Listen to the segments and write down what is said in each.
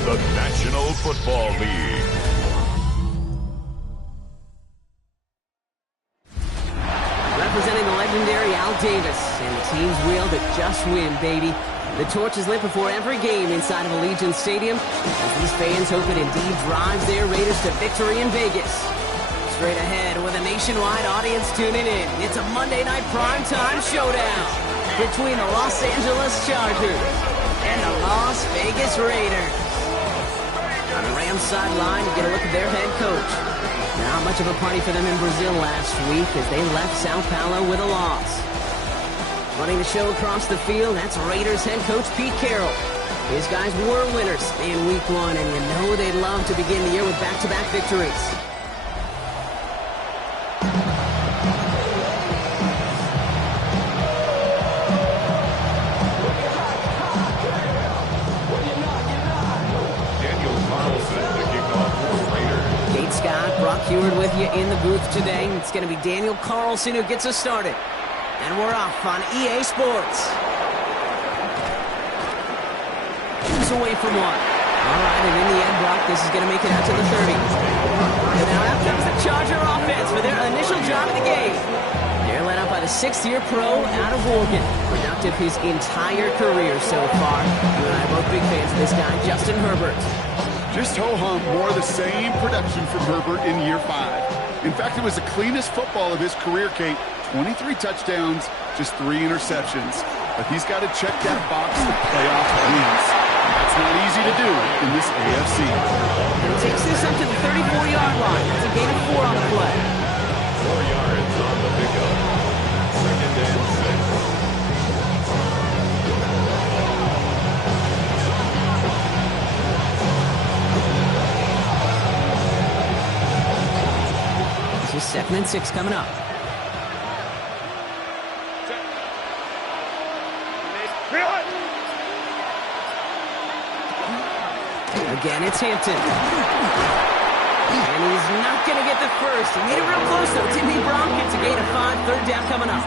from the National Football League. Representing the legendary Al Davis and the team's will to just win, baby. The torch is lit before every game inside of Allegiant Stadium as these fans hope it indeed drives their Raiders to victory in Vegas. Straight ahead with a nationwide audience tuning in, it's a Monday night primetime showdown between the Los Angeles Chargers and the Las Vegas Raiders. On the Rams sideline to get a look at their head coach. Not much of a party for them in Brazil last week as they left Sao Paulo with a loss. Running the show across the field, that's Raiders head coach Pete Carroll. His guys were winners in Week 1, and you know they'd love to begin the year with back-to-back victories. Brock Heward with you in the booth today. It's going to be Daniel Carlson who gets us started. And we're off on EA Sports. He's away from one. All right, and in the end, Brock, this is going to make it out to the 30. And now out comes the Charger offense for their initial drive of the game. They're led up by the 6th-year pro out of Oregon. Productive his entire career so far. You and I are both big fans of this guy, Justin Herbert. Just ho-hum, more of the same production from Herbert in year 5. In fact, it was the cleanest football of his career, Kate. 23 touchdowns, just 3 interceptions. But he's got to check that box for playoff wins. That's not easy to do in this AFC. He takes this up to the 34-yard line. That's a gain of 4 on the play. 4 yards on the pickup. 2nd and 6. This is 2nd and 6 coming up. Again, it's Hampton. And he's not going to get the first. He made it real close, though. Timmy Brown gets a gain of 5. 3rd down coming up.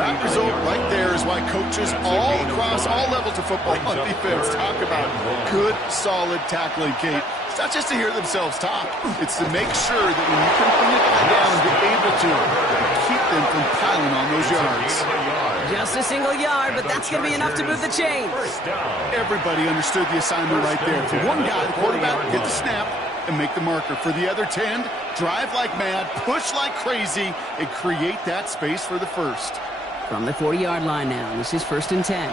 That result right there is why coaches all across all levels of football on defense talk about good, solid tackling, Kate. It's not just to hear themselves talk. It's to make sure that when you can bring it down, you're able to keep them from piling on those yards. Just a single yard, but that's going to be enough to move the chains. Everybody understood the assignment right there. For one guy, the quarterback, get the snap and make the marker. For the other 10, drive like mad, push like crazy, and create that space for the first. From the 40-yard line now, this is 1st and 10.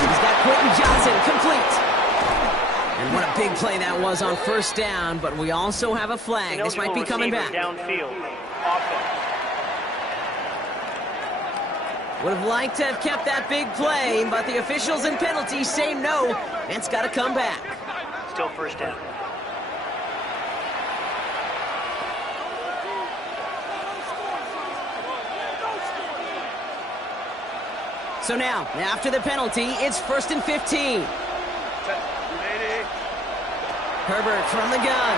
He's got Quentin Johnson complete. And what a big play that was on 1st down, but we also have a flag. This might be coming back. Downfield. Would have liked to have kept that big play, but the officials and penalties say no. It's got to come back. Still 1st down. So now, after the penalty, it's 1st and 15. Herbert from the gun.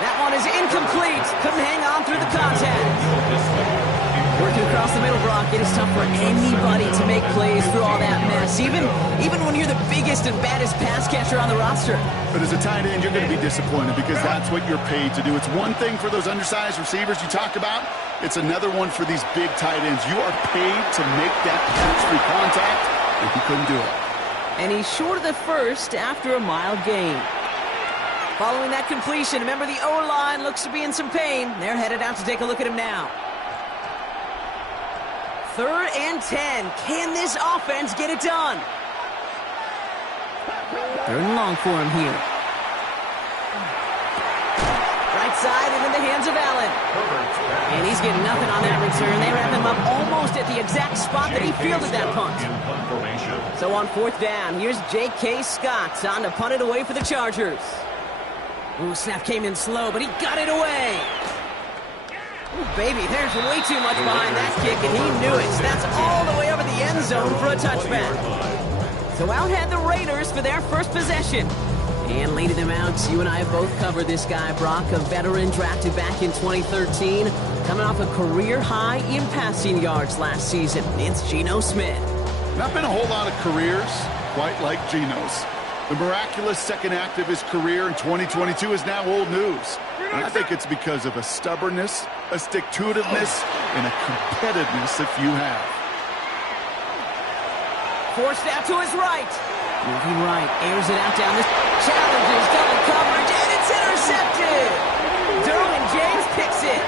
That one is incomplete. Couldn't hang on through the contact. Working across the middle, Brock, it is tough for anybody to make plays through all that mess, even when you're the biggest and baddest pass catcher on the roster. But as a tight end, you're going to be disappointed because that's what you're paid to do. It's one thing for those undersized receivers you talk about. It's another one for these big tight ends. You are paid to make that catch-free contact, and he couldn't do it. And he's short of the first after a mild gain. Following that completion, remember the O-line looks to be in some pain. They're headed out to take a look at him now. 3rd and 10. Can this offense get it done? 3rd and long for him here. Right side and in the hands of Allen. And he's getting nothing on that return. They wrap him up almost at the exact spot that he fielded that punt. So on 4th down, here's J.K. Scott on to punt it away for the Chargers. Ooh, snap came in slow, but he got it away. Ooh, baby, there's way too much behind that kick, and he knew it. That's all the way over the end zone for a touchback. So out had the Raiders for their first possession. And leading them out, you and I have both covered this guy, Brock, a veteran drafted back in 2013, coming off a career high in passing yards last season. It's Geno Smith. Not been a whole lot of careers quite like Geno's. The miraculous second act of his career in 2022 is now old news. And I think it's because of a stubbornness, a stick-to-itiveness, and a competitiveness that few have. Forced out to his right. Moving right, airs it out down this. Challenges, double coverage, and it's intercepted. Derwin James picks it.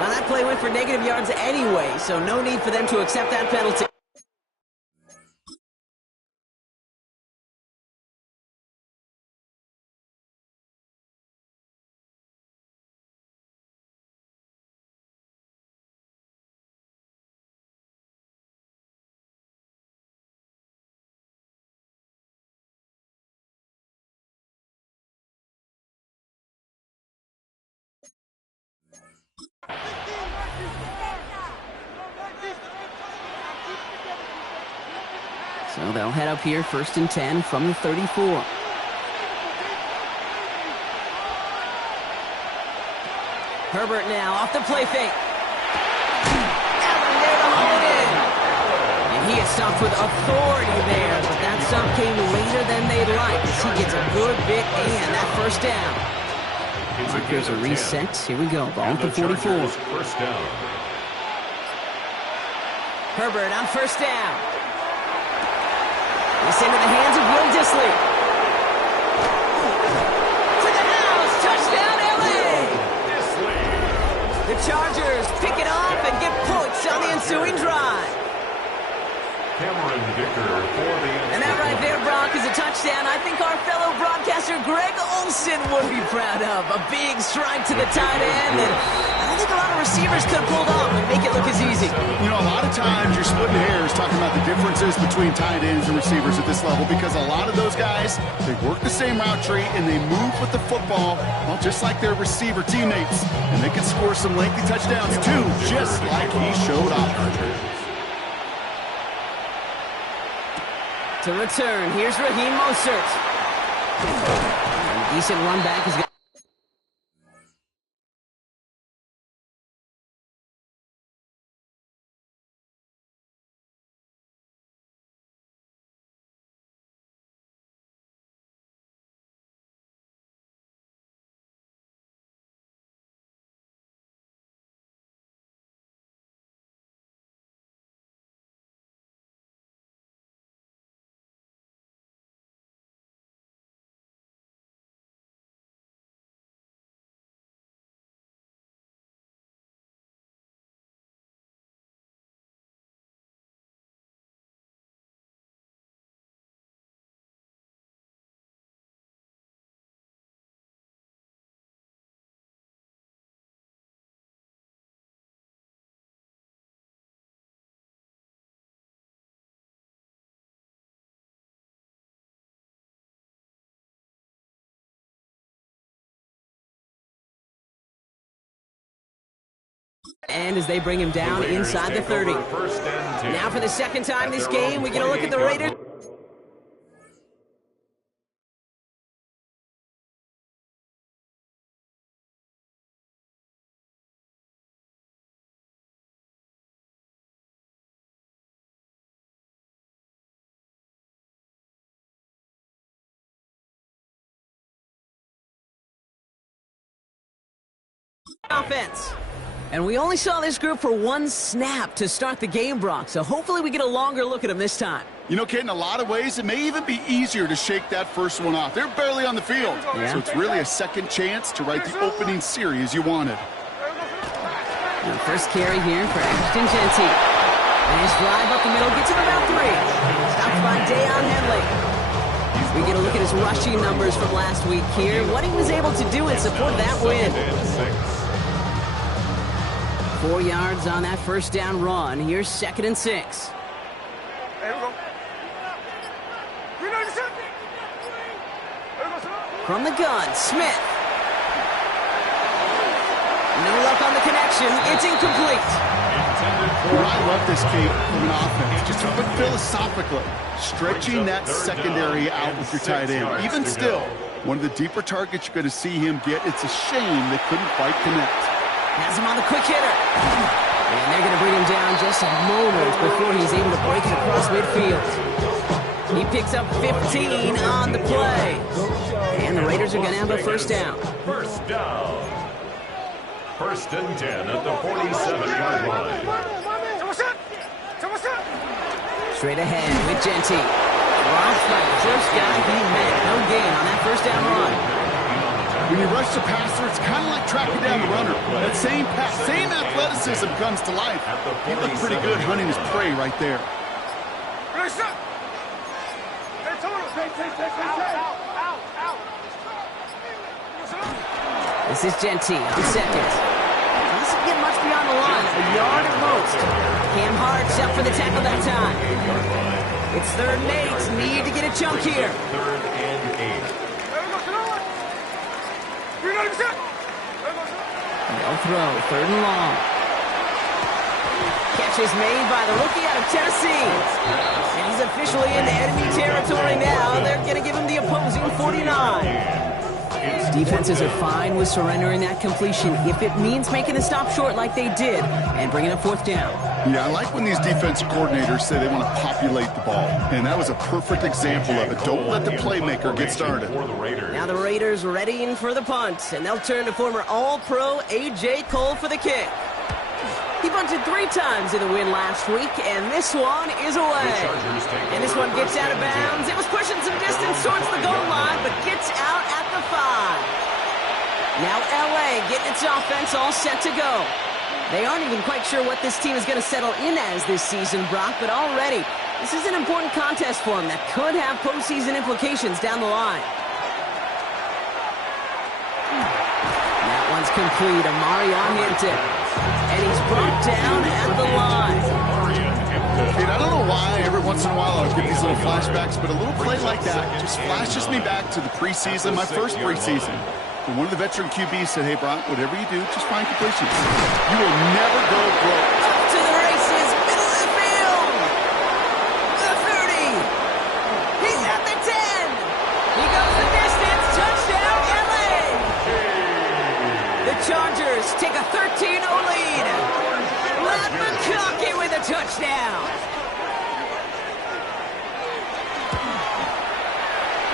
Well, that play went for negative yards anyway, so no need for them to accept that penalty. So they'll head up here, 1st and 10 from the 34. Herbert now off the play fake. Allen there to haul it in. And he is stopped with authority there, but that stop came later than they'd like as he gets a good bit and that first down. Here's a reset. Here we go. Ball at the 44. First down. Herbert on first down. It's into the hands of Will Dissly. To the house. Touchdown, L.A. Dissly. The Chargers pick it up and get points on the ensuing drive. Cameron Dicker for the And that right there, Brock, is a touchdown I think our fellow broadcaster Greg Olsen would be proud of. A big strike to the tight end, and I don't think a lot of receivers could have pulled off and make it look as easy. You know, a lot of times you're splitting hairs talking about the differences between tight ends and receivers at this level because a lot of those guys, they work the same route tree and they move with the football, well, just like their receiver teammates. And they can score some lengthy touchdowns too, just like he showed off. To return, here's Raheem Mostert. A decent run back is going. And as they bring him down inside the 30. Now for the second time this game, we get a look at the Raiders. Offense. And we only saw this group for one snap to start the game, Brock, so hopefully we get a longer look at them this time. You know, Kate, in a lot of ways, it may even be easier to shake that first one off. They're barely on the field, so it's really a second chance to write the opening series you wanted. And first carry here for Ashton Genty. And his drive up the middle gets him about 3. Stopped by Deion Henley. We get a look at his rushing numbers from last week here, what he was able to do in support of that win. 4 yards on that first down run. Here's 2nd and 6. From the gun, Smith. No luck on the connection. It's incomplete. Well, I love this, Kate, from an offense. Just philosophically, stretching that secondary out with your tight end. Even still, one of the deeper targets you're going to see him get. It's a shame they couldn't quite connect. Has him on the quick hitter. And they're going to bring him down just a moment before he's able to break it across midfield. He picks up 15 on the play. And the Raiders are going to have a first down. First down. First and 10 at the 47-yard line. Straight ahead with Genty. Drops by the first guy he met. No gain on that first down run. When you rush the passer, it's kind of like tracking down the runner. That same pass, same athleticism comes to life. He looked pretty good hunting his prey right there. This is Genty on second. Doesn't get much beyond the line, a yard at most. Cam Hart's up for the tackle that time. It's 3rd and 8. Need to get a chunk here. 3rd and 8. No throw, 3rd and long. Catch is made by the rookie out of Tennessee. And he's officially into enemy territory now. They're going to give him the opposing 49. Defenses are fine with surrendering that completion if it means making the stop short like they did and bringing up 4th down. Yeah, I like when these defensive coordinators say they want to populate the ball. And that was a perfect example of it. Don't let the playmaker get started. Now the Raiders readying for the punt, and they'll turn to former All-Pro A.J. Cole for the kick. He bunted 3 times in the win last week, and this one is away. And this one gets out of bounds. It was pushing some distance towards the goal line, but gets out at the 5. Now L.A. getting its offense all set to go. They aren't even quite sure what this team is going to settle in as this season, Brock, but already this is an important contest for them that could have postseason implications down the line. That one's complete. Amari on Hinton. And he's brought down at the line. Dude, I don't know why every once in a while I'll get these little flashbacks, but a little play like that just flashes me back to the preseason, my first preseason. And one of the veteran QBs said, hey, Brock, whatever you do, just find completion. You will never go broke. Up to the races, middle of the field. The 30. He's at the 10. He goes the distance. Touchdown, LA. The Chargers take a 13-0 lead. Matt McConkey with a touchdown.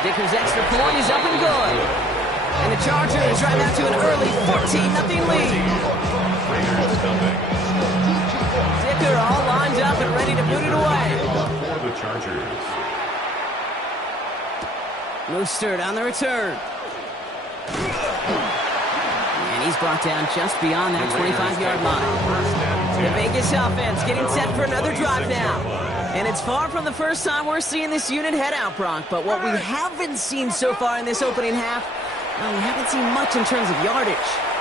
Dicker's extra point is up and good. And the Chargers drive out to an early 14-0 lead. Dicker all lined up and ready to boot it away. For the Chargers. Mostert on the return. And he's brought down just beyond that 25-yard line. The Vegas offense getting set for another drive now. And it's far from the first time we're seeing this unit head out, Brock. But what we haven't seen so far in this opening half, well, we haven't seen much in terms of yardage.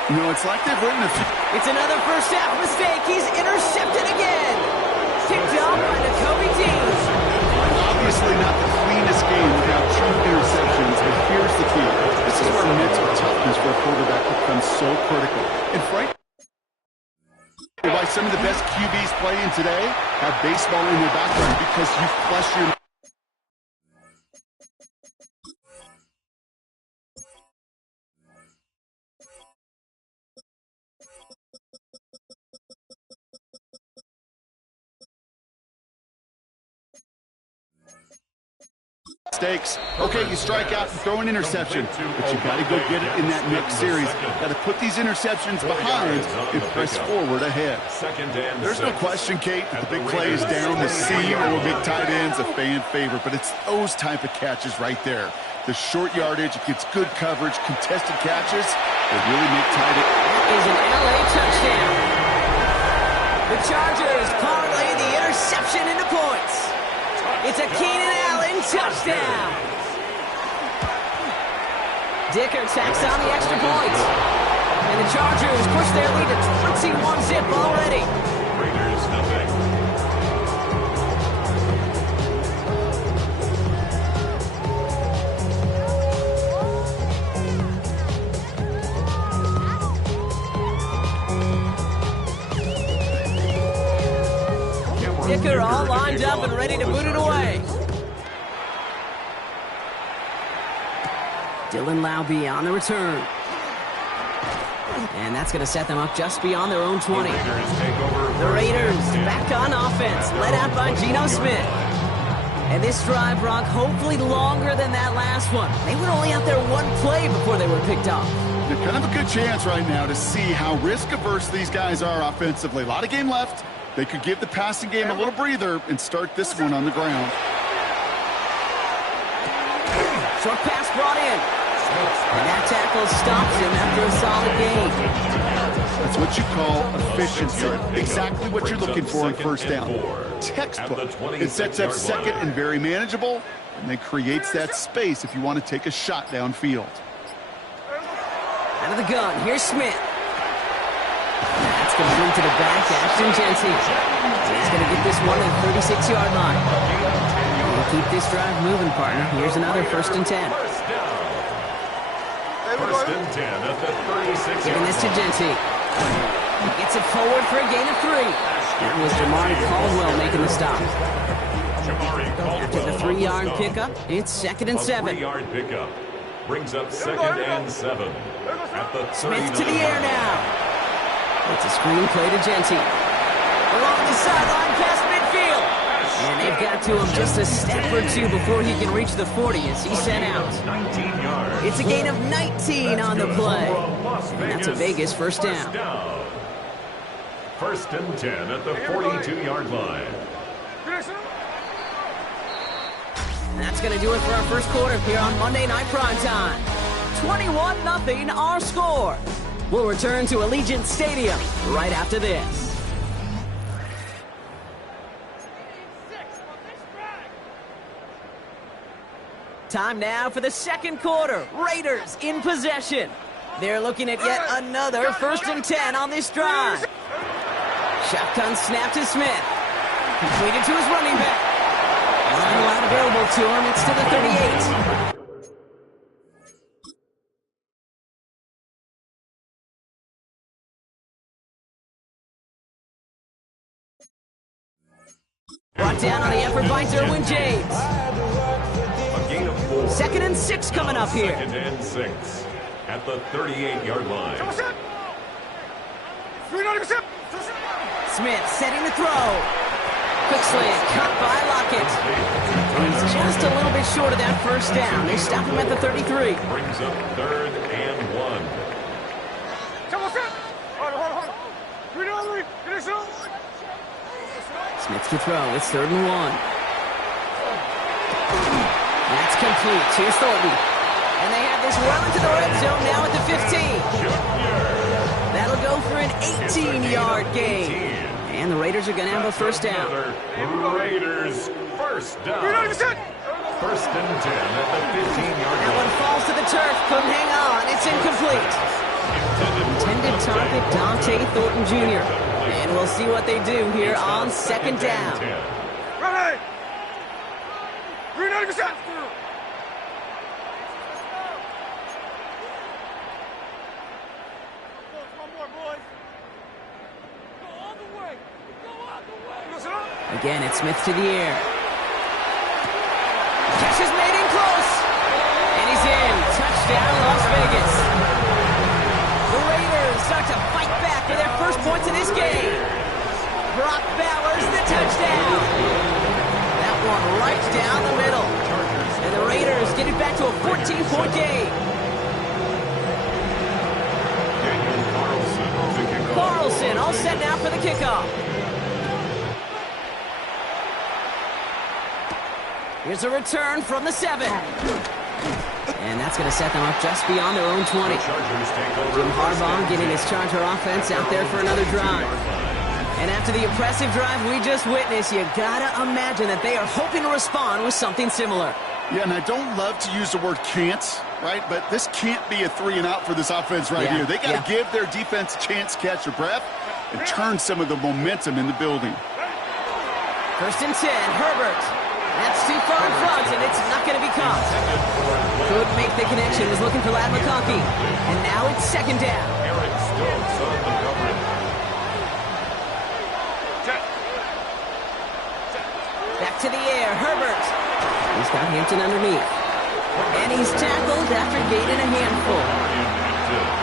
You know, it's like they've written a few. It's another first half mistake. He's intercepted again. Picked up by Nakobe Dean. Obviously not the cleanest game without 2 interceptions, but here's the key. This is where mental toughness for a quarterback becomes so critical. And frankly, why some of the best QBs playing today have baseball in their background, because you flush your... mistakes. Okay, you strike out and throw an interception, but you got to go get it in that next series. Got to put these interceptions behind and press forward ahead. There's no question, Kate, that the big plays down the seam or big tight ends a fan favorite, but it's those type of catches right there. The short yardage, it gets good coverage, contested catches that really make tight ends. That is an LA touchdown. The Chargers parlay the interception into points. It's a Keenan Allen touchdown. Dicker tacks on the extra point. And the Chargers push their lead to 21-zip already. Raiders nothing. sticker all lined up and ready to boot it away. Dylan Laube on the return. And that's going to set them up just beyond their own 20. The Raiders back on offense, led out by Geno Smith. And this drive, Brock, hopefully longer than that last one. They were only out there one play before they were picked off. They're kind of a good chance right now to see how risk-averse these guys are offensively. A lot of game left. They could give the passing game a little breather and start this one on the ground. Short pass brought in. And that tackle stops him after a solid gain. That's what you call efficiency. Exactly what you're looking for in first down. Textbook. It sets up second and very manageable, and then creates that space if you want to take a shot downfield. Out of the gun, here's Smith. That's going to move to the back, Ashton Jensen. He's going to get this one at the 36-yard line. We'll keep this drive moving, partner. Here's another 1st and 10. First and 10 at the 36. Giving this to Jensen. He gets it forward for a gain of 3. That was Jamari Caldwell making the stop. After the 3-yard pickup, it's 2nd and 7. 3-yard pickup brings up 2nd and 7 at the 39. Smith to the air now. It's a screen play to Jensen. Along the sideline past midfield. And they've got to him just a step or two before he can reach the 40 as he's sent out. 19 yards. It's a gain of 19 on the play. And that's a Vegas first down. First and 10 at the 42-yard line. That's going to do it for our first quarter here on Monday Night Primetime. 21-0 our score. We'll return to Allegiant Stadium right after this. Time now for the second quarter. Raiders in possession. They're looking at yet another 1st and 10 on this drive. Shotgun snap to Smith. Completed to his running back. Line wide available to him. It's to the 38. Brought down on the effort by Derwin James. A gain of 4. 2nd and 6 coming up here. 2nd and 6 at the 38-yard line. Smith setting the throw. Quick slant, caught by Lockett. He's just a little bit short of that first down. They stop him at the 33. Brings up 3rd and 1. Smith to throw. It's 3rd and 1. That's complete. Here's Thornton. And they have this well into the red zone now at the 15. That'll go for an 18-yard gain. And the Raiders are going to have a first down. Raiders first down. First and 10 at the 15-yard That line. one falls to the turf. Couldn't hang on. It's incomplete. Intended target Dante Thornton Jr. And we'll see what they do here on 2nd down. Ready! 390%! One more, boys. Go all the way. Go all the way. Again, it's Smith to the air. Catch is made in close. And he's in. Touchdown, Las Vegas. The Raiders start to fight back for their first points in this game. Brock Bowers, the touchdown. That one right down the middle. And the Raiders get it back to a 14-point game. Carlson all set now for the kickoff. Here's a return from the 7. And that's going to set them up just beyond their own 20. Jim Harbaugh getting his Charger offense out there for another drive. And after the impressive drive we just witnessed, you gotta imagine that they are hoping to respond with something similar. Yeah, and I don't love to use the word can't, right? But this can't be a 3 and out for this offense right here. They got to give their defense a chance to catch their breath and turn some of the momentum in the building. 1st and 10, Herbert. That's too far in front, and it's not going to be caught. Couldn't make the connection, was looking for Ladd McConkey. And now it's 2nd down. Eric Stokes on the coverage. Hampton underneath. And he's tackled after gaining a handful.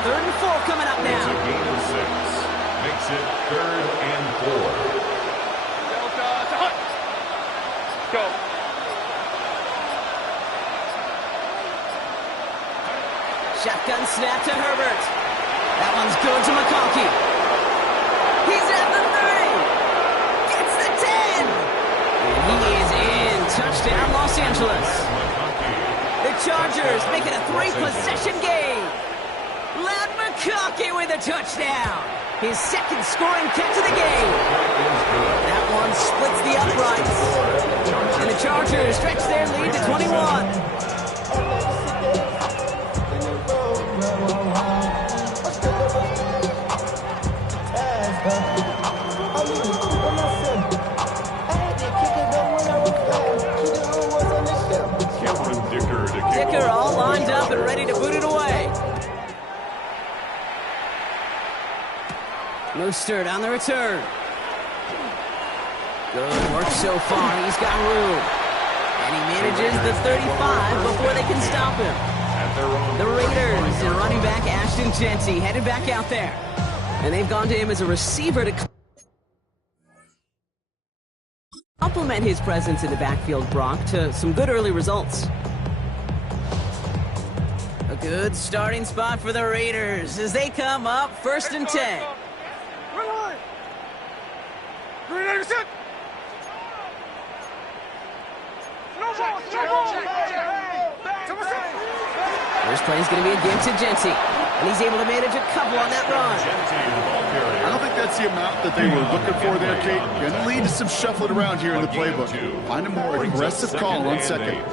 3rd and 4 coming up It's a now. gain of 6. Makes it 3rd and 4. Go. Shotgun snap to Herbert. That one's good to McConkey. He's at the 30. Gets the 10. And he is in. Touchdown, Los Angeles. The Chargers make it a 3-possession game. Lad McConkey with a touchdown. His 2nd scoring catch of the game. That one splits the uprights. And the Chargers stretch their lead to 21. Dicker all lined up and ready to boot it away. Mostert on the return. Good work so far. He's got room. And he manages the 35 before they can stop him. The Raiders and running back Ashton Jeanty headed back out there. And they've gone to him as a receiver to complement his presence in the backfield, Brock, to some good early results. A good starting spot for the Raiders as they come up 1st and 10. First play is going to be a give to Jeanty, and he's able to manage a couple on that run. I don't think that's the amount that they were looking for there, Kate. Going to lead to some shuffling around here in the playbook. Find a more aggressive call on 2nd.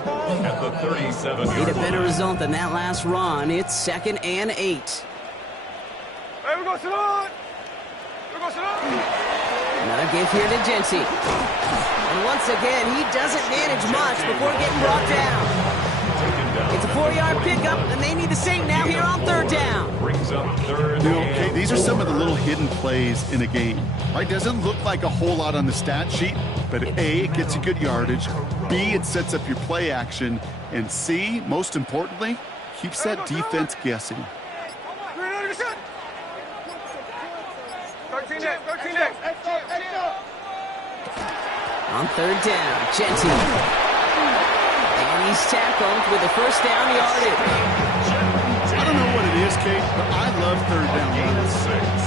At the 37. Need a better result than that last run. It's 2nd and 8. Hey, we're going to sit on. We're going to sit on. Another give here to Jeanty. And once again, he doesn't manage much before getting brought down. It's a 4-yard pickup, and they need the same now here on 3rd down. Brings up 3rd. Okay, these are some of the little hidden plays in a game. Right? Doesn't look like a whole lot on the stat sheet, but A, it gets you good yardage. B, it sets up your play action. And C, most importantly, keeps that defense guessing. 13 next. 13 next. On 3rd down, Jeanty. And he's tackled with a 1st down yardage. I don't know what it is, Kate, but I love 3rd down runs.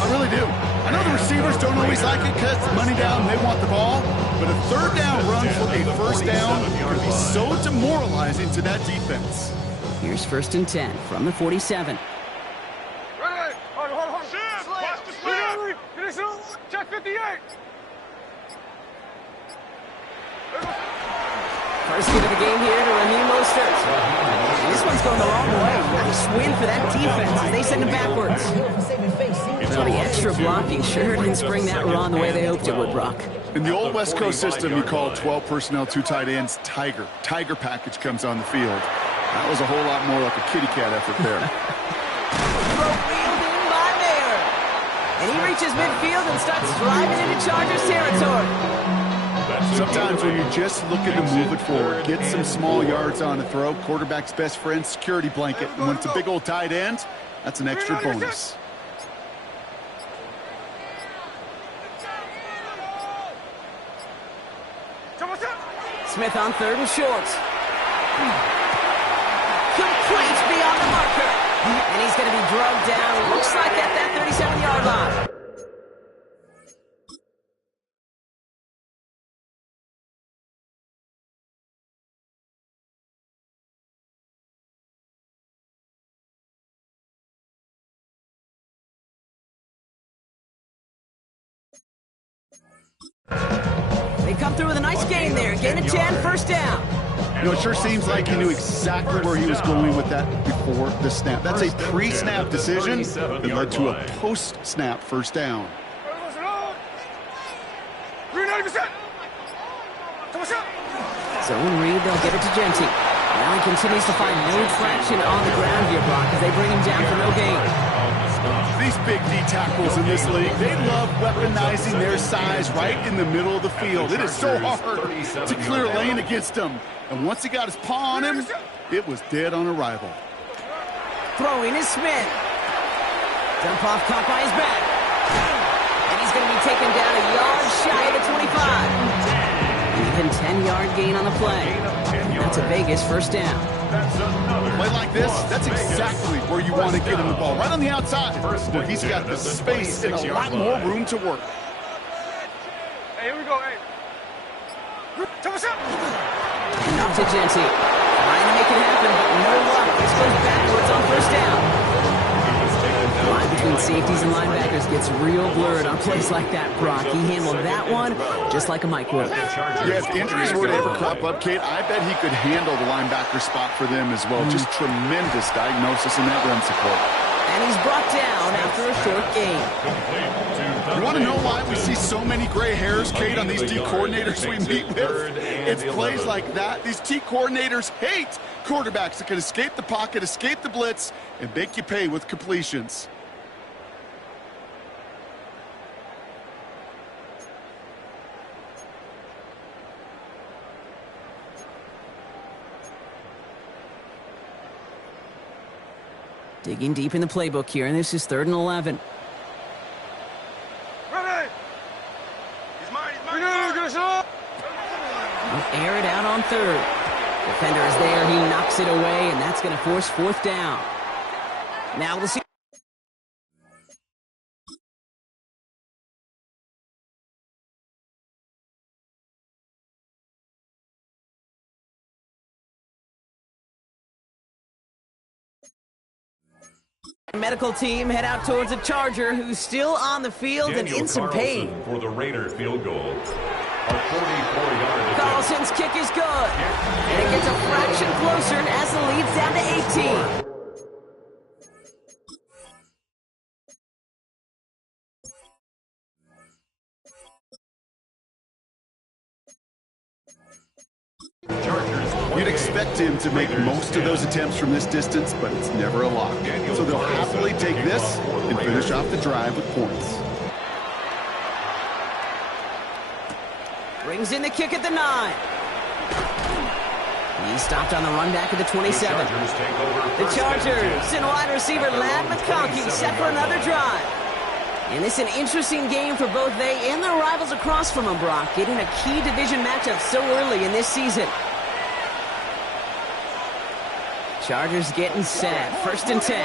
I really do. I know the receivers don't always like it because money down, they want the ball, but a 3rd down run for a 1st down can be so demoralizing to that defense. Here's 1st and 10 from the 47. Ready? Hold on. Watch the slam. Finish it on. Check 58. First hit of the game here to Raheem Mostert. This one's going the wrong way. Nice win for that defense as they send him backwards. Well, the extra blocking sure didn't spring that run the way they hoped it would, Brock. In the old West Coast system, you call 12 personnel, 2 tight ends, Tiger. Tiger package comes on the field. That was a whole lot more like a kitty cat effort there. Wheeled in by Mayer. And he reaches midfield and starts driving into Chargers territory. Sometimes when you're just looking to move it forward, get some small yards on the throw, quarterback's best friend, security blanket. And when it's a big old tight end, that's an extra bonus. Smith on 3rd and short. Complete beyond the marker. And he's going to be drugged down. Looks like at that 37-yard line. They come through with a nice gain there. Gain of 10, 1st down. You know, it sure seems like he knew exactly where he was going with that before the snap. That's a pre-snap decision that led to a post-snap 1st down. Zone read, they'll give it to Jeanty. Now he continues to find no traction on the ground here, Brock, as they bring him down for no gain. these big D tackles in this league, they love weaponizing their size right in the middle of the field. It is so hard to clear lane against them. And once he got his paw on him, it was dead on arrival. Throwing is Smith. Dump off caught by his back. And he's going to be taken down a yard shy of the 25. Even 10-yard gain on the play. That's a Vegas first down. Play like this, that's exactly where you want to get him the ball. Right on the outside, where he's got the space and a lot more room to work. Hey, here we go, hey. Tell us up. And off to Genty. Trying to make it happen, but no luck. This goes backwards on first down. The line between safeties and linebackers gets real blurred on plays like that, Brock. He handled that one just like a microwave. Yeah, if injuries were to ever crop up, Kate, I bet he could handle the linebacker spot for them as well. Just tremendous diagnosis in that run support. And he's brought down after a short gain. You want to know why we see so many gray hairs, Kate, on these D coordinators we meet with? It's plays like that. These D coordinators hate quarterbacks that can escape the pocket, escape the blitz, and make you pay with completions. Digging deep in the playbook here, and this is 3rd and 11. Ready. He's mine, he's mine. He'll air it out on 3rd. Defender is there, he knocks it away, and that's going to force 4th down. Now we'll see. Medical team head out towards a Charger who's still on the field and in some pain. For the Raider field goal. A 44-yard. Carlson's kick is good. And it gets a fraction closer as the lead's down to 18. You'd expect him to make most of those attempts from this distance, but it's never a lock. So they'll happily take this and finish off the drive with points. Brings in the kick at the 9. He stopped on the run back at the 27. The Chargers and wide receiver Ladd McConkey set for another drive. And it's an interesting game for both they and their rivals across from them, Brock, getting a key division matchup so early in this season. Chargers getting set. 1st and 10.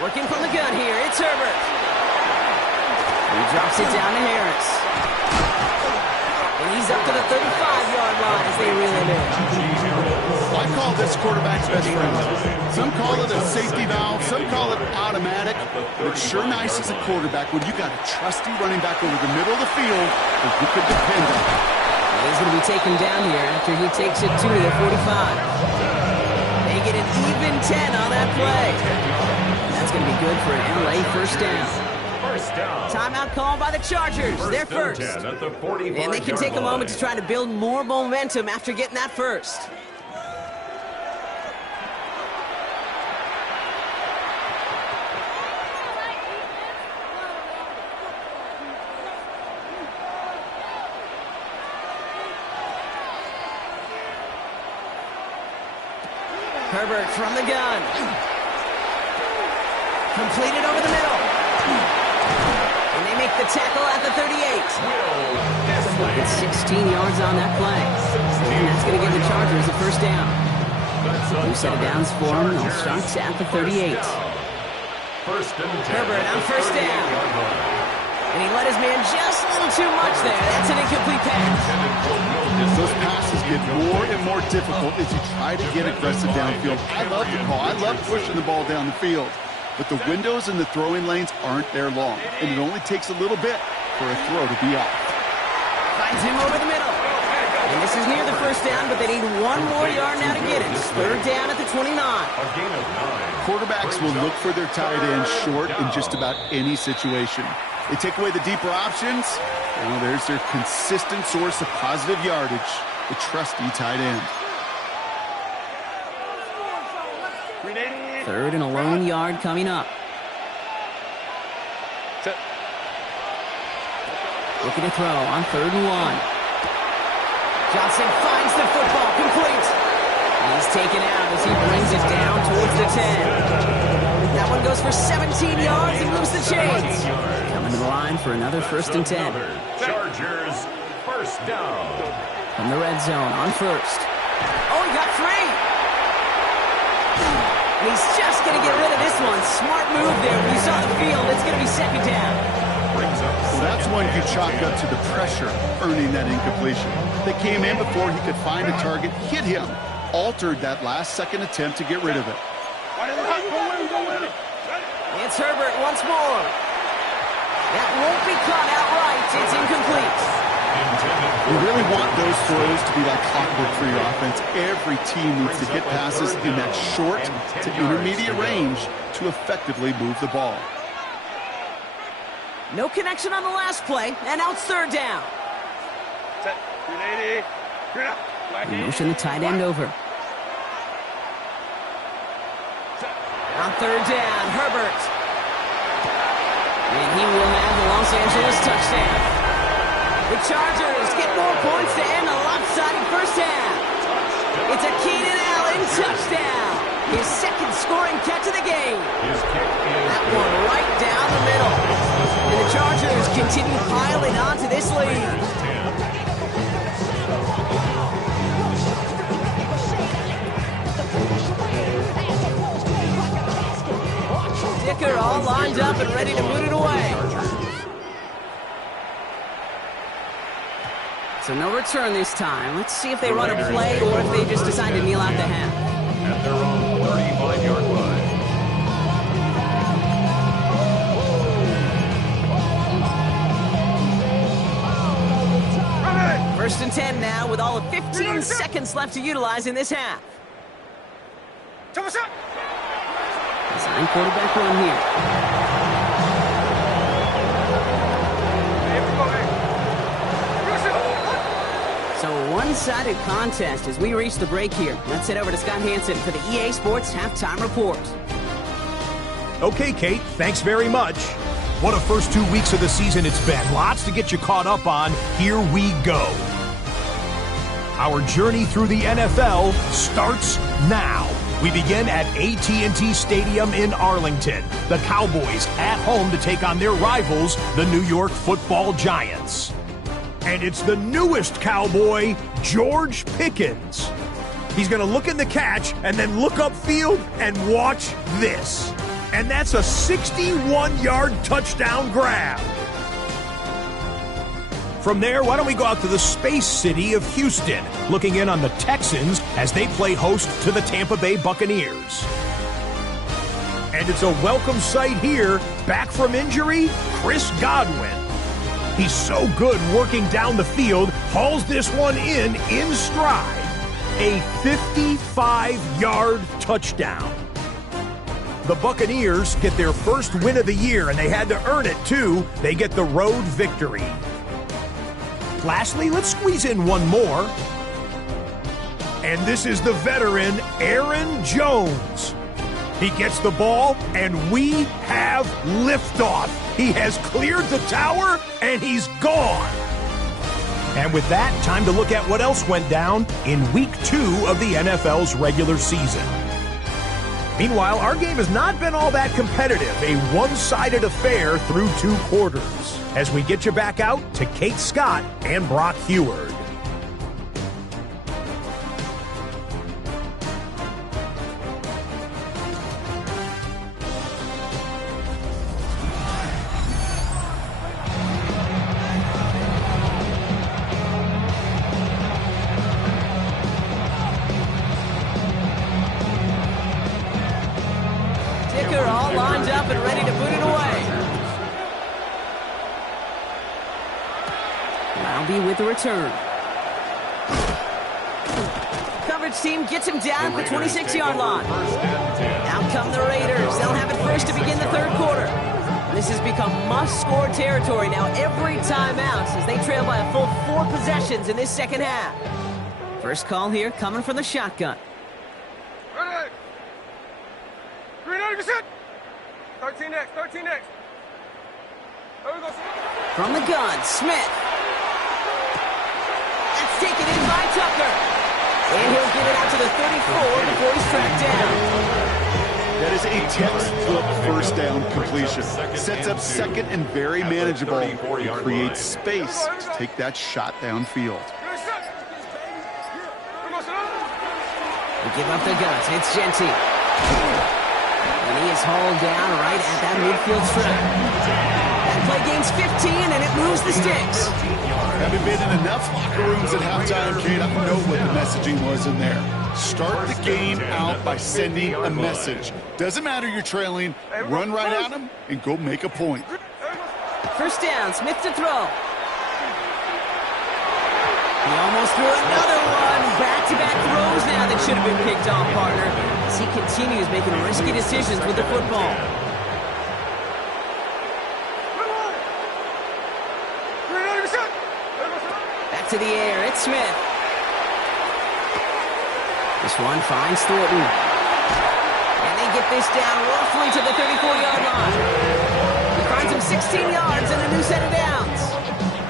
Working from the gun here, it's Herbert. He drops it down to Harris. And he's up to the 35-yard line as they reel him in. I call this quarterback's best friend. Some call it a safety valve, some call it automatic, but it's sure nice as a quarterback when you got a trusty running back over the middle of the field that you could depend on. He's going to be taken down here after he takes it to the 45. They get an even 10 on that play. That's going to be good for an LA first down. Timeout called by the Chargers. They're first. And they can take a moment to try to build more momentum after getting that first. Herbert from the gun. Completed over the middle. And they make the tackle at the 38. It's 16 yards on that play. And that's going to give the Chargers a first down. New set of downs for them. They'll start at the 38. Herbert on first down. And he let his man just a little too much there. That's an incomplete pass. Those passes get more and more difficult as you try to get aggressive downfield. I love the call. I love pushing the ball down the field. But the windows in the throwing lanes aren't there long. And it only takes a little bit for a throw to be off. Finds him over the middle. And this is near the first down, but they need one more yard now to get it. It's 3rd down at the 29. Quarterbacks will look for their tight end short in just about any situation. They take away the deeper options. Well, there's their consistent source of positive yardage, the trusty tight end. Third and a lone yard coming up. Looking to throw on 3rd and 1. Johnson finds the football, complete. He's taken out as he brings it down towards the 10. That one goes for 17 yards and moves the chains. Coming to the line for another 1st and 10. Chargers, 1st down. From the red zone on 1st. Oh, he got 3. And he's just going to get rid of this one. Smart move there. When you saw the field, it's going to be 2nd down. Well, that's one you chalk up to the pressure earning that incompletion. They came in before he could find a target, hit him, altered that last-second attempt to get rid of it. It's Herbert once more. That won't be caught outright. It's incomplete. You really want those throws to be like clockwork for your offense. Every team needs to get passes in that short to intermediate range to effectively move the ball. No connection on the last play, and now it's 3rd down. We motion the tight end over. On 3rd down, Herbert. And he will have the Los Angeles touchdown. The Chargers get more points to end a lopsided first half. It's a Keenan Allen touchdown. His 2nd scoring catch of the game. That one right down the middle. And the Chargers continue piling on to this lead. Dicker all lined up and ready to put it away. So no return this time. Let's see if they run a play or if they just decide to kneel out the half. At their own 35-yard line. 1st and 10 now with all of 15 seconds left to utilize in this half. Design quarterback run here. So a one-sided contest as we reach the break here. Let's head over to Scott Hansen for the EA Sports Halftime Report. Okay, Kate, thanks very much. What a first 2 weeks of the season it's been. Lots to get you caught up on. Here we go. Our journey through the NFL starts now. We begin at AT&T Stadium in Arlington. The Cowboys at home to take on their rivals, the New York Football Giants. And it's the newest Cowboy, George Pickens. He's going to look in the catch and then look upfield and watch this. And that's a 61-yard touchdown grab. From there, why don't we go out to the space city of Houston, looking in on the Texans as they play host to the Tampa Bay Buccaneers. And it's a welcome sight here, back from injury, Chris Godwin. He's so good working down the field, hauls this one in stride. A 55-yard touchdown. The Buccaneers get their first win of the year, and they had to earn it, too. They get the road victory. Lastly, let's squeeze in one more. And this is the veteran, Aaron Jones. He gets the ball, and we have liftoff. He has cleared the tower, and he's gone. And with that, time to look at what else went down in Week 2 of the NFL's regular season. Meanwhile, our game has not been all that competitive, a one-sided affair through 2 quarters. As we get you back out to Kate Scott and Brock Heward. Dicker all lined up and ready to put it away. Malby with the return. Coverage team gets him down at the 26-yard line. Out come the Raiders. They'll have it first to begin the 3rd quarter. This has become must-score territory now every time out as they trail by a full 4 possessions in this second half. First call here coming from the shotgun. set. 13 next, 13 next. There we go. From the gun, Smith. That's taken in by Tucker. And he'll get it out to the 34 before he's tracked down. That is a textbook first down completion. Sets up second and very manageable. And creates space to take that shot downfield. They give up the guns. It's Genty. And he is hauled down right at that midfield strip. That play gains 15, and it moves the sticks. Having been in enough locker rooms at halftime, Kate, I know what the messaging was in there. Start the game out by sending a message. Doesn't matter you're trailing, run right at them and go make a point. First down, Smith to throw. He almost threw another one. Back-to-back throws now that should have been picked off, partner, as he continues making risky decisions with the football. Back to the air, it's Smith. This one finds Thornton. And they get this down roughly to the 34-yard line. He finds him 16 yards and a new set of downs.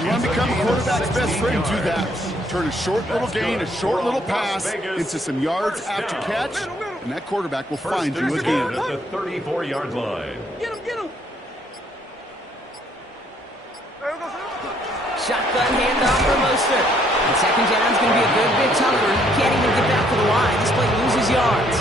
You want to become a quarterback's best friend, do that. Turn a short little gain, a short little pass into some yards after catch, and that quarterback will find you again. At the 34-yard line. Get him, get him. Shotgun handoff for Mostert. And second down's going to be a good bit tougher. Can't even get back to the line. This play loses yards.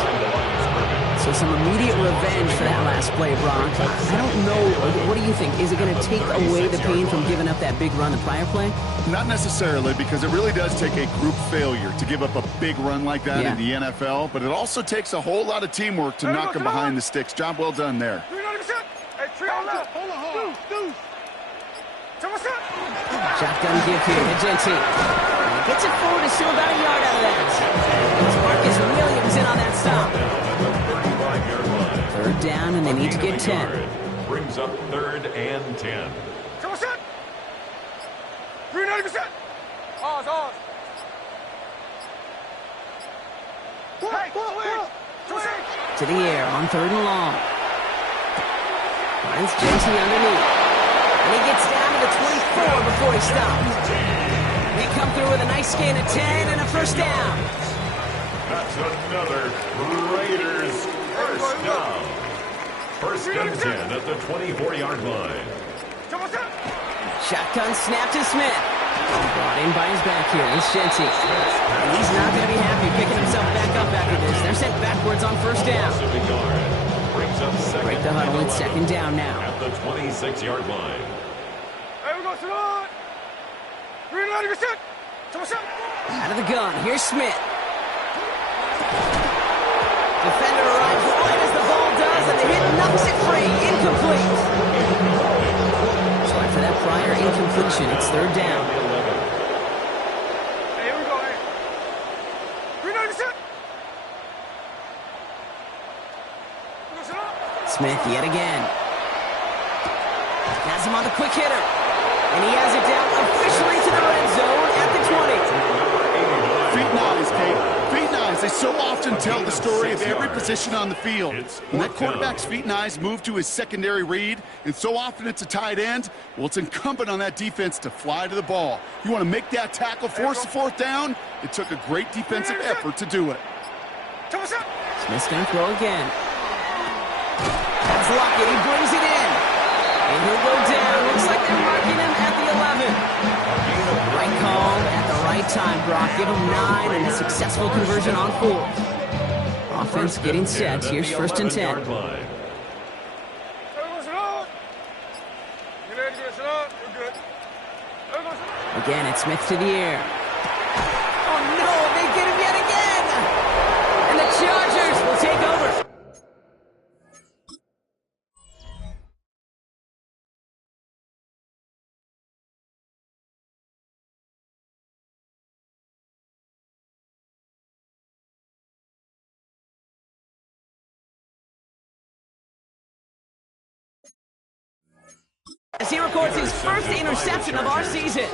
So some immediate revenge for that last play, Brock. I don't know. What do you think? Is it going to take away the pain from giving up that big run the prior play? Not necessarily, because it really does take a group failure to give up a big run like that in the NFL, but it also takes a whole lot of teamwork to knock them behind the sticks. Job well done there. Shotgun give here to Genty. Gets it forward to still about a yard out of that. It's Marcus Williams in on that stop. Third down, and they need to get 10. Brings up 3rd and 10. To the air on 3rd and long. Finds Genty underneath. And he gets down to the 24 before he stops. They come through with a nice gain of 10 and a first down. That's another Raiders first down. 1st and 10 at the 24-yard line. Shotgun snap to Smith. Brought in by his back here. It's Genty. And he's not going to be happy picking himself back up after this. They're sent backwards on first down. Brings up second. Break the huddle. It's second down now. At the 26-yard line. Out of the gun. Here's Smith. Defender arrives right as the ball does, and the hit knocks it free. Incomplete. So after that prior incompletion, it's 3rd down. Here we go, hey. 390%. Smith yet again. Has him on the quick hitter. And he has it down officially to the red zone at the 20. Feet nice, Kate. Feet nice. They so often tell the story of every position on the field. When that quarterback's feet nice move to his secondary read, and so often it's a tight end, well, it's incumbent on that defense to fly to the ball. You want to make that tackle, force the 4th down? It took a great defensive effort to do it. Smith's going to throw again. That's Lockett. He brings it in. And he'll go down. Looks like they're marking him at the 11. Right call at the right time, Brock. Give him 9 and a successful conversion on 4th. Offense getting set. Here's 1st and 10. Again, it's Smith to the air. Oh no, they get him yet again! And the Chargers will take over. As he records his first interception of our season.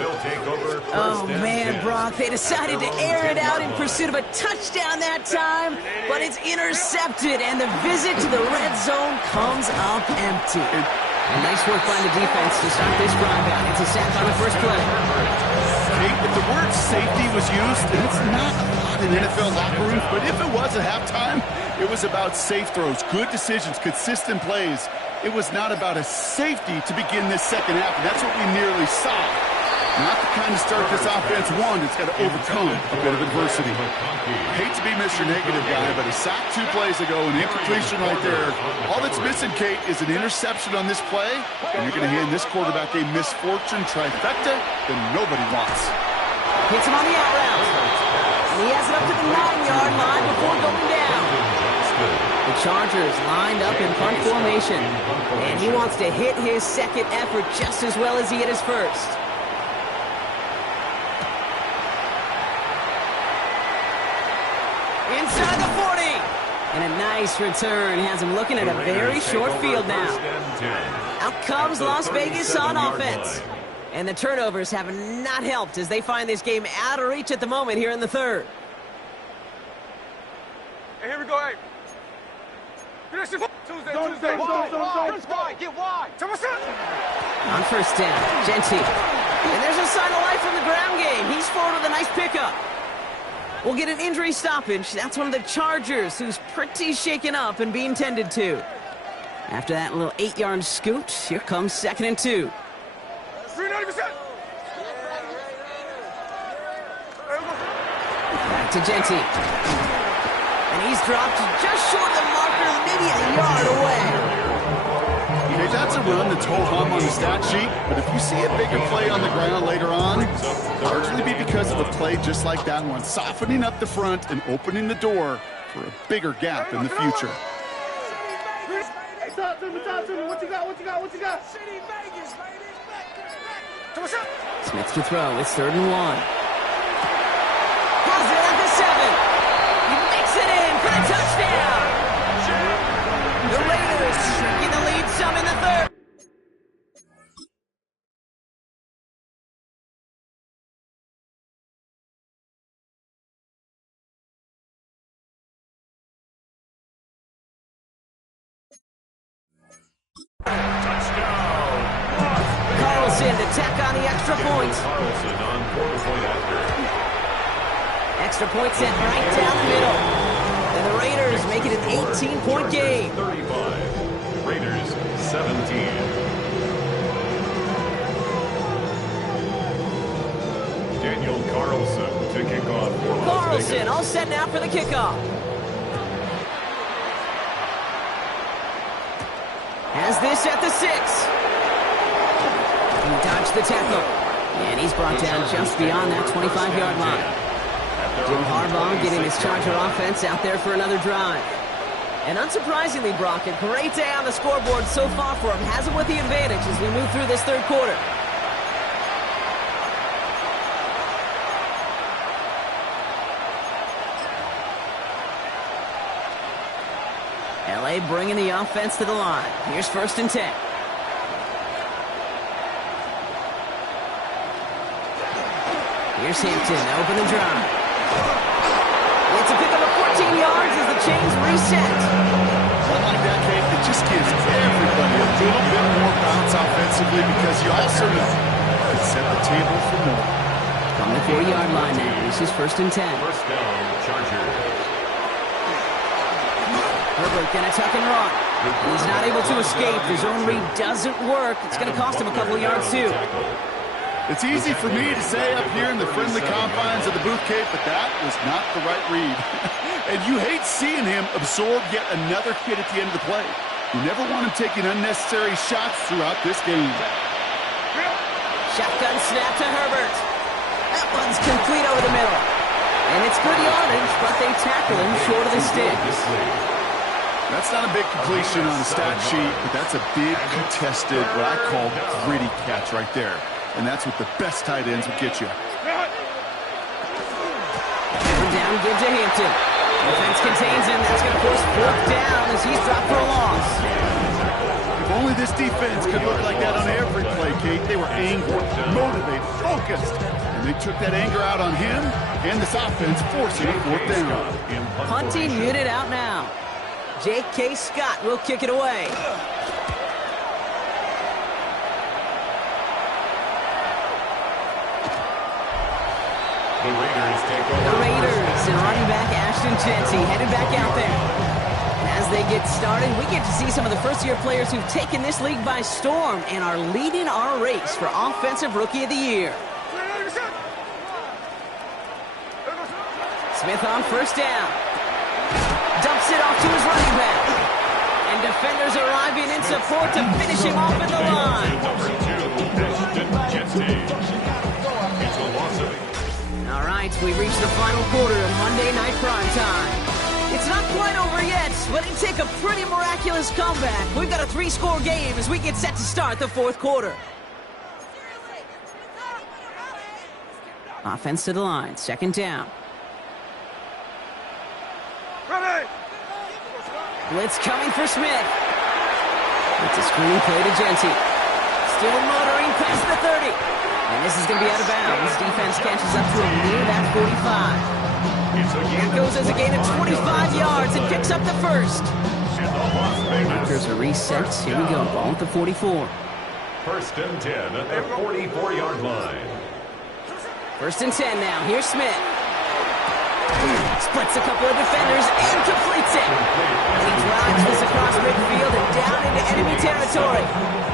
They'll take over. Oh, man, Brock, they decided to air it out in pursuit of a touchdown that time, but it's intercepted, and the visit to the red zone comes up empty. And nice work by the defense to start this drive out. It's a sack on the first play. Hey, if the word safety was used, and it's not a lot in NFL locker rooms, but if it was at halftime, it was about safe throws, good decisions, consistent plays. It was not about a safety to begin this second half, and that's what we nearly saw. Not the kind of start this offense won. It's got to overcome a bit of adversity. Hate to be Mr. Negative guy, but a sack 2 plays ago, an incompletion right there. All that's missing, Kate, is an interception on this play, and you're going to hand this quarterback a misfortune trifecta that nobody wants. Hits him on the out route. And he has it up to the 9-yard line before going down. The Chargers lined up in punt formation, and he wants to hit his second effort just as well as he hit his first. Inside the 40. And a nice return has him looking at a very short field now. Out comes Las Vegas on offense. And the turnovers have not helped as they find this game out of reach at the moment here in the third. Hey, here we go, hey. Tuesday. Get wide. On first down, Genty. And there's a sign of life from the ground game. He's forward with a nice pickup. We'll get an injury stoppage. That's one of the Chargers, who's pretty shaken up and being tended to. After that little 8-yard scoot, here comes 2nd and 2. 390%. Back to Genty. And he's dropped just short of the marker, maybe a yard away. Okay, that's a run that's ho-hum on the stat sheet, but if you see a bigger play on the ground later on, largely be because of a play just like that one, softening up the front and opening the door for a bigger gap in the future. Hey, talk to me. What you got? City Vegas, baby. Smith to throw. It's 3rd and 1. Has it at the 7. He makes it in for the touchdown. The Raiders shrinking the lead some in the third. Touchdown. Carlson to tack on the extra point. Carlson on quarter-point after. Extra point set right down the middle. And the Raiders make it an 18-point game. 35. Raiders 17. Daniel Carlson to kick off for Las Carlson Vegas. all set now for the kickoff. Has this at the 6. He dodged the tackle. And he's brought down just beyond that 25-yard line. Jim Harbaugh getting his Charger offense out there for another drive. And unsurprisingly, Brock, a great day on the scoreboard so far for him. Has him with the advantage as we move through this third quarter. LA bringing the offense to the line. Here's 1st and 10. Here's Hampton, open and drive. It's a pickup of 14 yards as the chains reset. One like that, Kate, it just gives everybody a little bit more bounce offensively because you also know it could set the table for more. From the 40-yard line now, this is 1st and 10. First down, Chargers. Herbert gonna tuck and run. He's not able to escape. The zone read doesn't work. It's gonna cost him a couple of yards too. It's easy for me to say up here in the friendly confines of the booth, Kate, but that was not the right read. And you hate seeing him absorb yet another hit at the end of the play. You never want him taking unnecessary shots throughout this game. Shotgun snap to Herbert. That one's complete over the middle. And it's good yardage, but they tackle him short of the sticks. That's not a big completion on the stat sheet, but that's a big contested, what I call gritty catch right there. And that's what the best tight ends will get you. Down, give to Hampton. Defense contains him. That's going to force fourth down as he's dropped for a loss. If only This defense could look like that on every play, Kate. They were angry, motivated, focused. And they took that anger out on him and this offense, forcing a fourth down. Punting unit out now. J.K. Scott will kick it away. The Raiders take over. The Raiders and running back Ashton Jeanty headed back out there. And as they get started, we get to see some of the first-year players who've taken this league by storm and are leading our race for Offensive Rookie of the Year. Smith on first down. Dumps it off to his running back. And defenders arriving in support to finish him off at the line. Number 2, Ashton Jeanty. It's a loss of 8. All right, we reach the final quarter of Monday Night Primetime. It's not quite over yet, but it take a pretty miraculous comeback. We've got a 3-score game as we get set to start the fourth quarter. Offense to the line, second down. Blitz coming for Smith. It's a screen play to Jeanty. Still motoring past the 30. And this is going to be out of bounds. Defense catches up to him near that 45. Here goes as a gain of 25 yards and picks up the first. There's a reset. Here we go. Ball at the 44. First and 10 at the 44-yard line. First and 10 now. Here's Smith. Splits a couple of defenders and completes it. He drives this across midfield and down into enemy territory.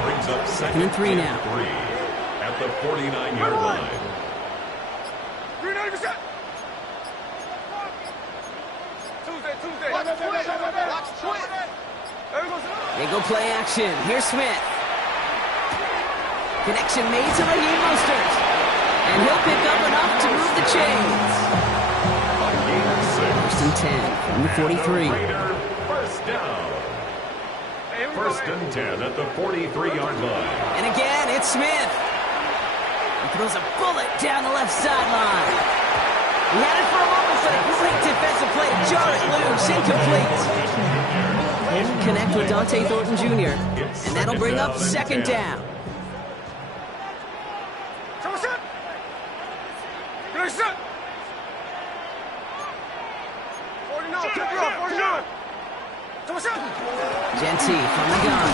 Brings up Second and 3 now. At the 49-yard line. They go play action. Here's Smith. Connection made to Raheem Mostert. And he'll pick up enough to move the chains. First and 10 from the 43. First down. First and 10 at the 43-yard line. And again, it's Smith. He throws a bullet down the left sideline. He had it for a moment, but a great defensive play to jar it loose. Incomplete. Didn't connect with Dante Thornton Jr. And that'll bring up second down. Jeanty from the gun.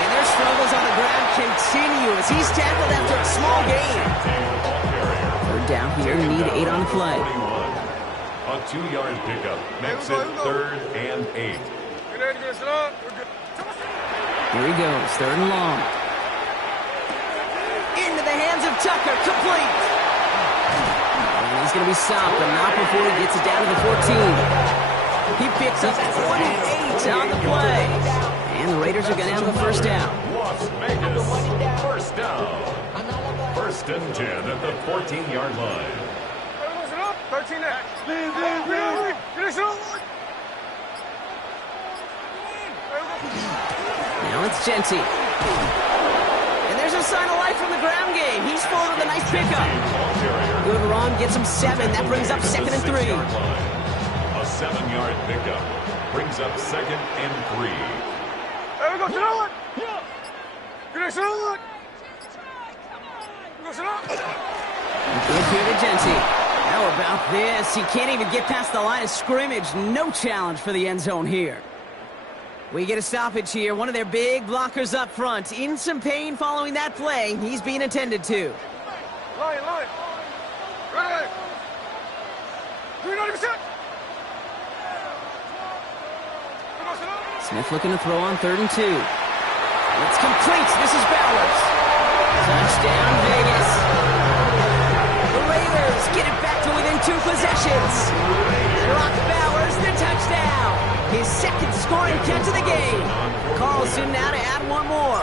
And their struggles on the ground continue as he's tackled after a small gain. Third down here, need 8 on the play. A 2-yard pickup makes it third and 8. Here he goes, third and long. Into the hands of Tucker, complete. And he's going to be stopped, but not before he gets it down to the 14. He picks up 28 on the play. And the Raiders are going to have the first down. Las Vegas, first down. First and 10 at the 14-yard line. Now it's Jeanty. And there's a sign of life from the ground game. He's forward with a nice pickup. Good run, gets him 7. That brings up second and 3. A 7-yard pickup brings up second and 3. Good here to Jeanty. How about this? He can't even get past the line of scrimmage. No challenge for the end zone here. We get a stoppage here. One of their big blockers up front. In some pain following that play. He's being attended to. Line. Ready. Smith looking to throw on third and 2. It's complete. This is Bowers. Touchdown, Vegas. The Raiders get it back to within 2 possessions. Brock Bowers, the touchdown. His second scoring catch of the game. Carlson now to add one more.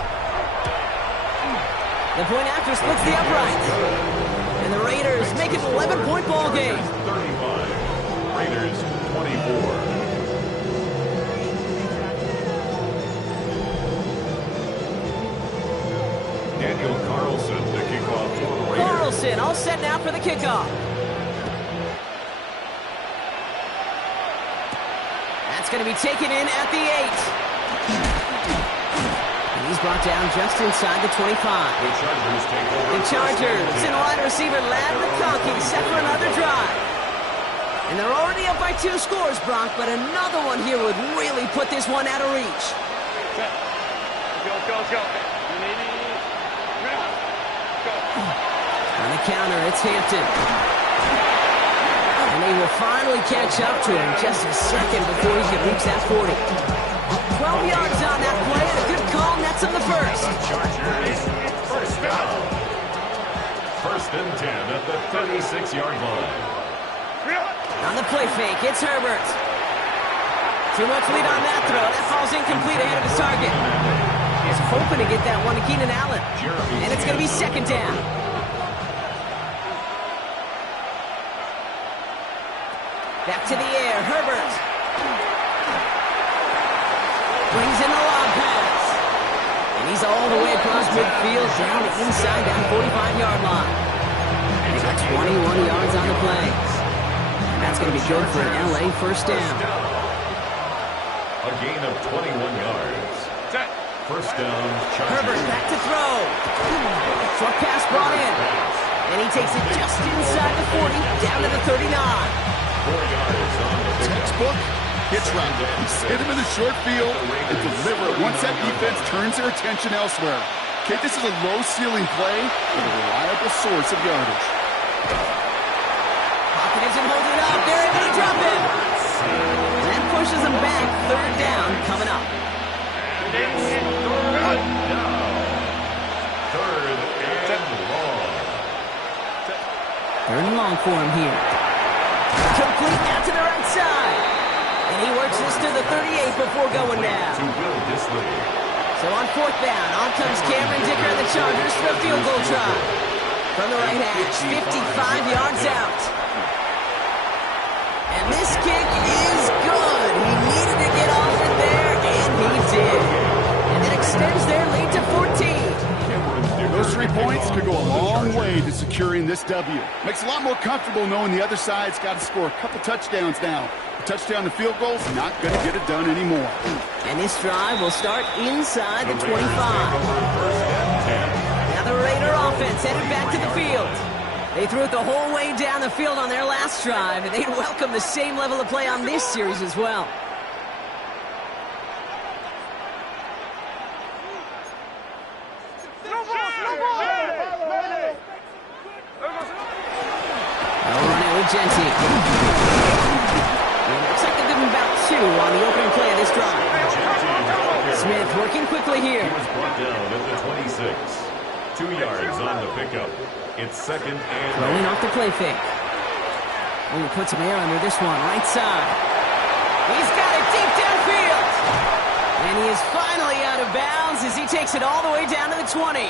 The point after splits the uprights. And the Raiders make it an 11-point ball game. 35. Raiders 24. Daniel Carlson to kick off for the Raiders. Carlson all set now for the kickoff. That's going to be taken in at the 8. brought down just inside the 25. The Chargers take over. The Chargers and wide receiver Lad McConkey set for another drive. And they're already up by 2 scores, Brock, but another one here would really put this one out of reach. Go. On the counter, it's Hampton. And they will finally catch up to him just a second before he can reach that 40. 12 yards on that play, and a good call, and that's on the first. Chargers, first down. First and 10 at the 36-yard line. On the play fake, it's Herbert. Too much lead on that throw. That falls incomplete ahead of his target. He's hoping to get that one to Keenan Allen. And it's going to be second down. Back to the air, Herbert. Brings in the lob pass. And he's all the way across midfield, down inside that 45-yard line. And he's got 21 yards on the play. And that's going to be good for an LA first down. A gain of 21 yards. First down, Chargers. Herbert back to throw. Short pass brought in. And he takes it just inside the 40, down to the 39. 4 yards on the Textbook hitch route. Hit him in the short field and deliver it once that defense turns their attention elsewhere. Okay, this is a low-ceiling play with a reliable source of yardage. Pocket isn't holding up. They're able to drop it. And that pushes them back. Third down coming up. Third and long. 3rd and long for him here. Complete out to the right side. And he works this to the 38 before going down. To build this lead. So on 4th down, on comes Cameron Dicker and the Chargers for a field goal try. From the right hash, 55 yards out. And this kick is good. He needed to get off it there, and he did. And that extends their lead to 14. Those 3 points could go a long way to securing this W. Makes it a lot more comfortable knowing the other side's got to score a couple touchdowns now. A touchdown to field goal's not going to get it done anymore. And this drive will start inside the 25. Now the Raider offense headed back to the field. They threw it the whole way down the field on their last drive, and they'd welcome the same level of play on this series as well. Genty. Looks like they're giving about 2 on the opening play of this drive. Smith working quickly here. He was brought down at the 26. 2 yards on the pickup. It's second and... Throwing off the play fake. He puts some air under this one, right side. He's got it deep downfield. And he is finally out of bounds as he takes it all the way down to the 20.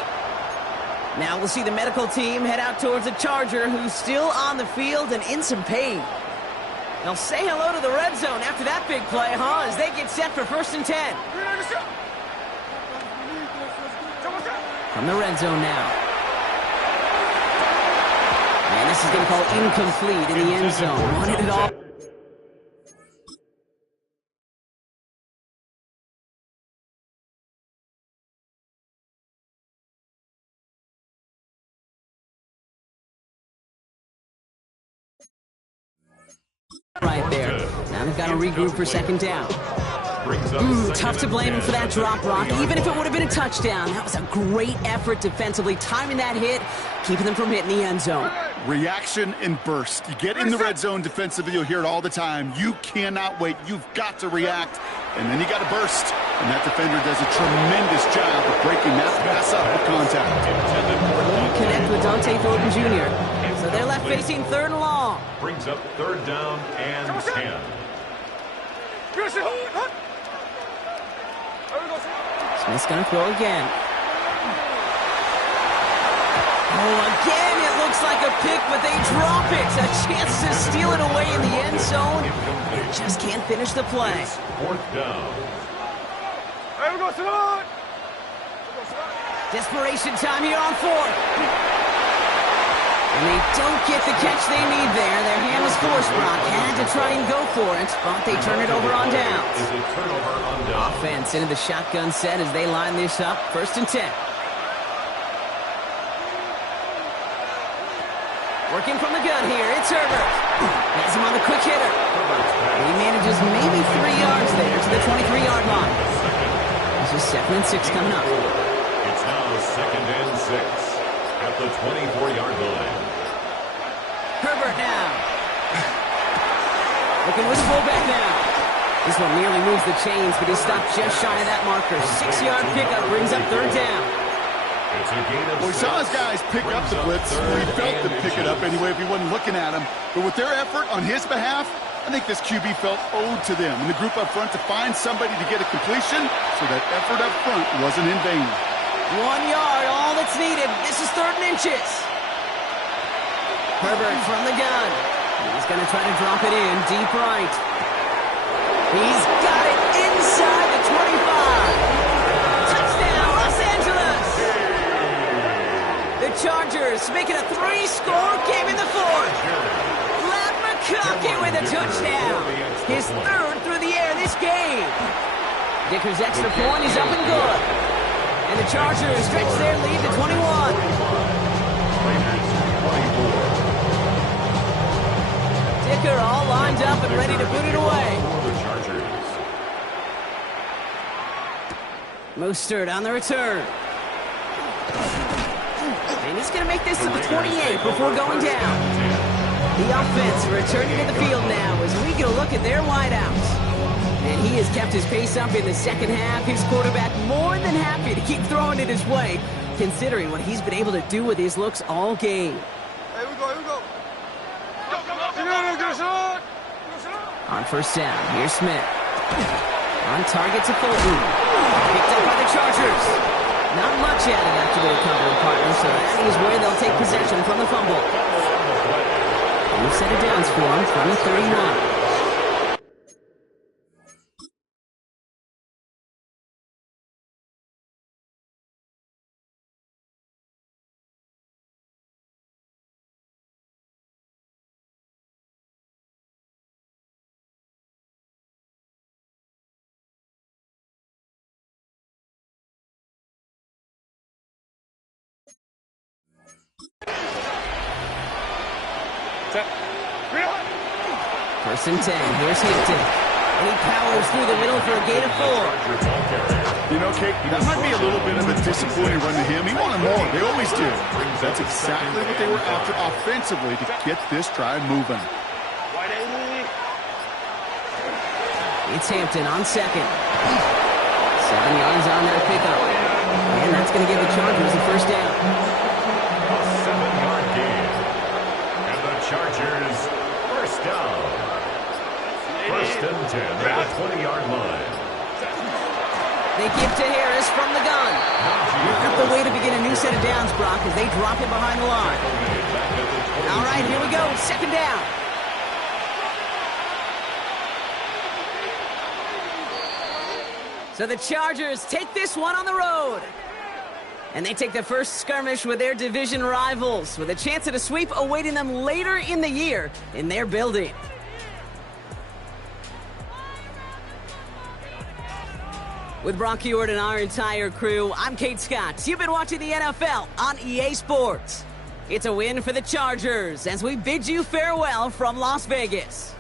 Now we'll see the medical team head out towards the Charger, who's still on the field and in some pain. They'll say hello to the red zone after that big play, huh? As they get set for 1st and 10. From the red zone now. And this is going to call incomplete in the end zone. Wanted it all. Right there. Now they've got to regroup for 2nd down. Tough to blame him for that drop, Brock. Even if it would have been a touchdown, that was a great effort defensively, timing that hit, keeping them from hitting the end zone. Reaction and burst. You get in the red zone defensively, you'll hear it all the time. You cannot wait. You've got to react, and then you got to burst. And that defender does a tremendous job of breaking that pass up with contact. Connect with Dante Thornton Jr. So they're left facing 3rd and long. Brings up 3rd down and 10. Smith's going to throw again. Oh, again, it looks like a pick, but they drop it. A chance to steal it away in the end zone. They just can't finish the play. 4th down. Desperation time here on 4th. And they don't get the catch they need there. Their hand was forced. Brock had to try and go for it, but they turn it over on downs. Is a turnover on downs. Offense into the shotgun set as they line this up. 1st and 10. Working from the gun here, it's Herbert. Has him on the quick hitter. He manages maybe 3 yards there to the 23-yard line. This is 2nd and 6 coming up. It's now 2nd and 6 at the 24-yard line. Herbert now. Looking with fullback now. This one nearly moves the chains, but he stopped just shy of that marker. 6-yard pickup brings up 3rd down. It's a gain of Well, he saw his guys pick up the blitz, or he felt them pick it up anyway if he wasn't looking at him. But with their effort on his behalf, I think this QB felt owed to them and the group up front to find somebody to get a completion, so that effort up front wasn't in vain. 1 yard, all that's needed. This is 3rd and inches. Herbert from the gun. He's going to try to drop it in deep right. He's got it inside the 25. Touchdown, Los Angeles. The Chargers make it a 3-score game in the 4th. Matt McConkey with a touchdown. His 3rd through the air this game. Dicker's extra point is up and good. And the Chargers stretch their lead to 21. Dicker all lined up and ready to put it away. Mostert on the return. And he's going to make this to the 28 before going down. The offense returning to the field now as we get a look at their wideouts. And he has kept his pace up in the 2nd half. His quarterback more than happy to keep throwing it his way, considering what he's been able to do with his looks all game. Here we go, here we go. On 1st down, here's Smith. On target to Fulton. Picked up by the Chargers. Not much added after the recovery partner, so that is where they'll take possession from the fumble. New set of downs for him from the 31. First and 10. Here's Hampton. And he powers through the middle for a gain of 4. You know, Kate, that might be a little bit of a disappointing run to him. He wanted more. They always do. That's exactly what they were after offensively to get this drive moving. It's Hampton on 2nd. 7 yards on that pickup. And that's going to give the Chargers the 1st down. A 7-yard gain. And the Chargers, 1st down. 1st and 10 at the 20-yard line. They give to Harris from the gun. Not the way to begin a new set of downs, Brock, as they drop it behind the line. All right, here we go. 2nd down. So the Chargers take this one on the road. And they take the first skirmish with their division rivals, with a chance at a sweep awaiting them later in the year in their building. With Brock Heward and our entire crew, I'm Kate Scott. You've been watching the NFL on EA Sports. It's a win for the Chargers as we bid you farewell from Las Vegas.